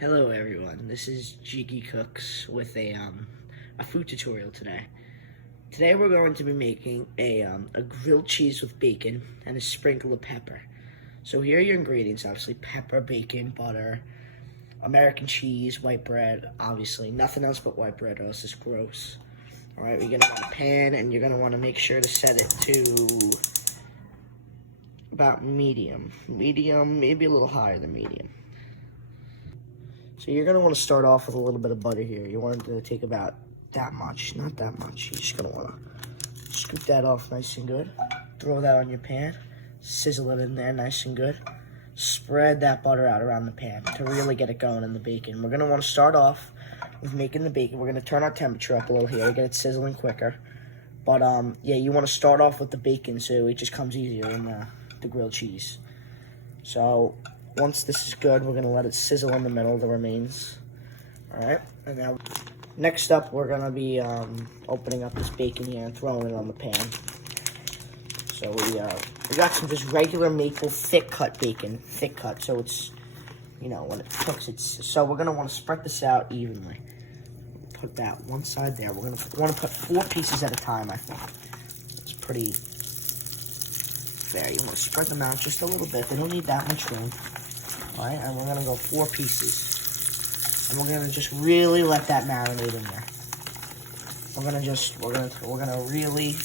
Hello everyone, this is Jiggy Cooks with a food tutorial today. Today we're going to be making a grilled cheese with bacon and a sprinkle of pepper. So here are your ingredients, obviously pepper, bacon, butter, American cheese, white bread, obviously nothing else but white bread or else it's gross. Alright, you're going to want a pan and you're going to want to make sure to set it to about medium, maybe a little higher than medium. So you're going to want to start off with a little bit of butter here. You want it to take about that much, not that much. You're just going to want to scoop that off nice and good. Throw that on your pan. Sizzle it in there nice and good. Spread that butter out around the pan to really get it going in the bacon. We're going to want to start off with making the bacon. We're going to turn our temperature up a little here to get it sizzling quicker. But, yeah, you want to start off with the bacon so it just comes easier in the grilled cheese. So once this is good, we're going to let it sizzle in the middle, the remains. Alright, and now next up, we're going to be opening up this bacon here and throwing it on the pan. So we got some just regular maple thick cut bacon, so it's, you know, when it cooks, so we're going to want to spread this out evenly. Put that one side there. We're going to want to put 4 pieces at a time, I think. It's pretty fair. You want to spread them out just a little bit. They don't need that much room. Alright, and we're going to go 4 pieces. And we're going to just really let that marinate in there. We're going to really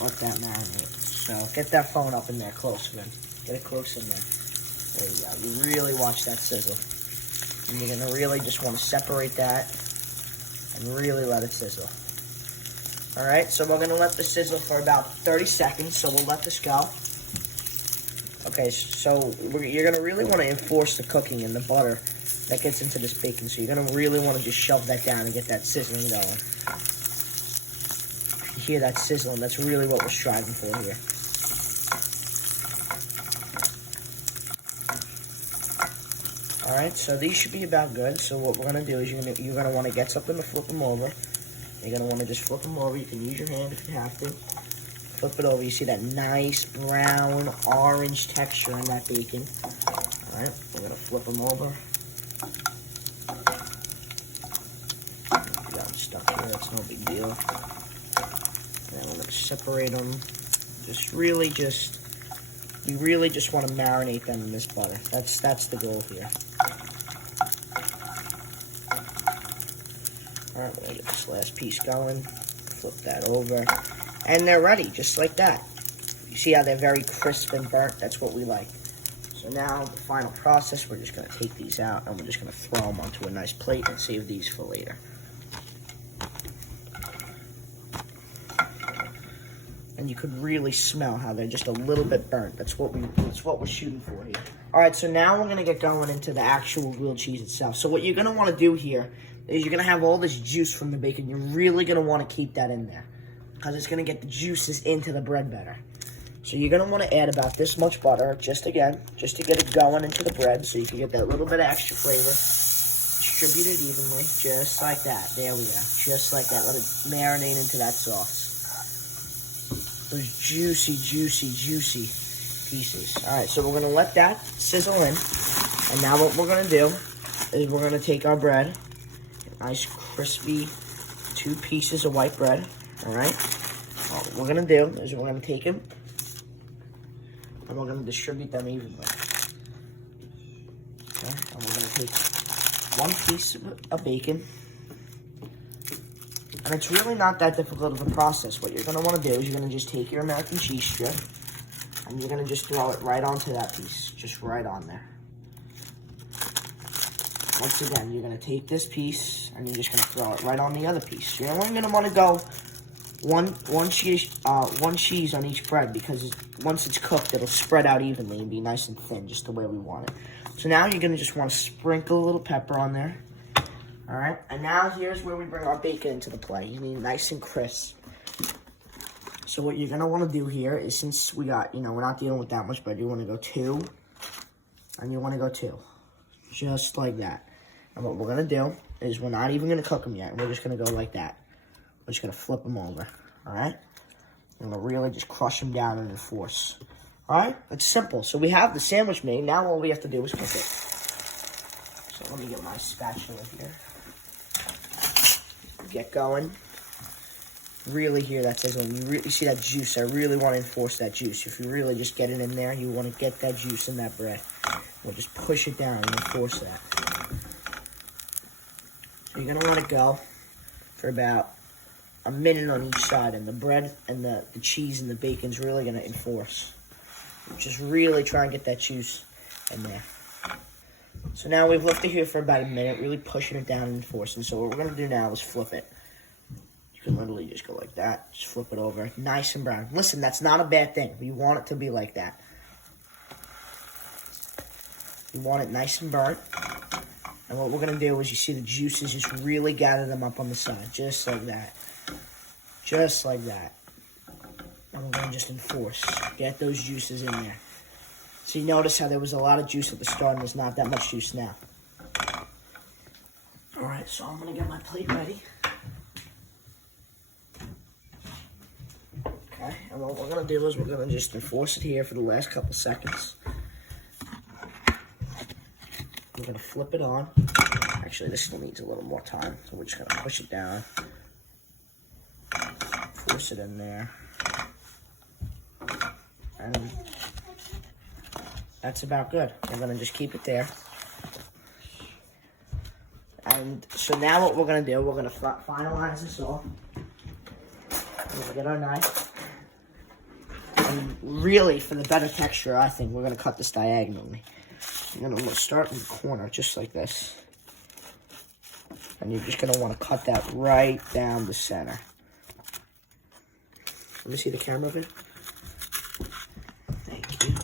let that marinate. So get that phone up in there close, man. Get it close in there. There you go. You really watch that sizzle. And you're going to really just want to separate that and really let it sizzle. Alright, so we're going to let this sizzle for about 30 seconds, so we'll let this go. Okay, so you're going to really want to enforce the cooking in the butter that gets into this bacon. So you're going to really want to just shove that down and get that sizzling going. If you hear that sizzling, that's really what we're striving for here. Alright, so these should be about good. So what we're going to do is you're going to want to get something to flip them over. You're going to want to just flip them over. You can use your hand if you have to. Flip it over. You see that nice brown orange texture in that bacon. Alright, we're going to flip them over. Got them stuck here. That's no big deal. And we're going to separate them. We really just want to marinate them in this butter. That's the goal here. Alright, we're going to get this last piece going. Flip that over. And they're ready, just like that. You see how they're very crisp and burnt? That's what we like. So now, the final process, we're just going to take these out, and we're just going to throw them onto a nice plate and save these for later. And you could really smell how they're just a little bit burnt. That's what we're shooting for here. Alright, so now we're going to get going into the actual grilled cheese itself. So what you're going to want to do here is you're going to have all this juice from the bacon. You're really going to want to keep that in there, because it's going to get the juices into the bread better. So you're going to want to add about this much butter, just to get it going into the bread, so you can get that little bit of extra flavor. Distribute it evenly, just like that. There we go. Just like that. Let it marinate into that sauce. Those juicy, juicy, juicy pieces. Alright, so we're going to let that sizzle in. And now what we're going to do is we're going to take our bread, nice crispy 2 pieces of white bread. Alright, what we're going to do is we're going to take them and we're going to distribute them evenly. Okay, and we're going to take 1 piece of bacon. And it's really not that difficult of a process. What you're going to want to do is you're going to just take your American cheese strip and you're going to just throw it right onto that piece, just right on there. Once again, you're going to take this piece and you're just going to throw it right on the other piece. So you're only going to want to go one cheese on each bread, because once it's cooked, it'll spread out evenly and be nice and thin, just the way we want it. So now you're going to just want to sprinkle a little pepper on there. Alright, and now here's where we bring our bacon into the play. You need nice and crisp. So what you're going to want to do here is, since we got, we're not dealing with that much bread, you want to go 2, and you want to go 2. Just like that. And what we're going to do is we're not even going to cook them yet. We're just going to go like that. We're just going to flip them over. Alright? We're going to really just crush them down and enforce. Alright? It's simple. So we have the sandwich made. Now all we have to do is cook it. So let me get my spatula here. Get going. Really here, that says when you really see that juice, I really want to enforce that juice. If you really just get it in there, you want to get that juice in that bread. We'll just push it down and enforce that. So you're going to let it go for about a minute on each side, and the bread and the cheese and the bacon's really going to enforce. Just really try and get that juice in there. So now we've left it here for about a minute, really pushing it down and enforcing. So what we're going to do now is flip it. You can literally just go like that. Just flip it over. Nice and brown. Listen, that's not a bad thing. You want it to be like that. You want it nice and burnt. And what we're going to do is, you see the juices, just really gather them up on the side. Just like that. Just like that. And we're going to just enforce. Get those juices in there. So you notice how there was a lot of juice at the start and there's not that much juice now. Alright, so I'm going to get my plate ready. Okay, and what we're going to do is we're going to just enforce it here for the last couple seconds. We're going to flip it on. Actually, this still needs a little more time, so we're just going to push it down. Force it in there. And that's about good. We're going to just keep it there. And so now what we're going to do, we're going to finalize this off. We're going to get our knife. And really, for the better texture, I think we're going to cut this diagonally. You're going to start in the corner, just like this. And you're just going to want to cut that right down the center. Let me see the camera of it. Thank you.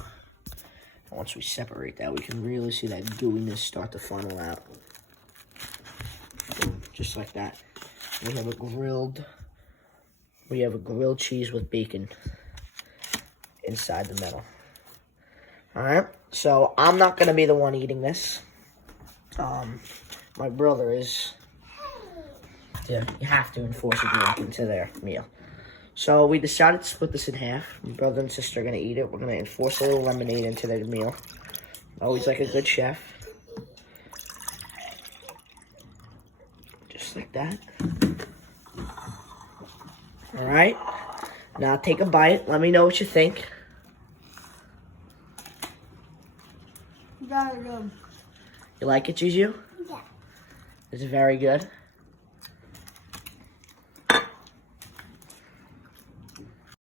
And once we separate that, we can really see that gooiness start to funnel out. Boom, just like that. We have a grilled cheese with bacon inside the middle. Alright, so I'm not going to be the one eating this. My brother is. Yeah, you have to enforce a drink into their meal. So we decided to split this in half. My brother and sister are going to eat it. We're going to enforce a little lemonade into their meal. Always like a good chef. Just like that. Alright, now take a bite. Let me know what you think. Very good. You like it, Juju? Yeah. Is it very good?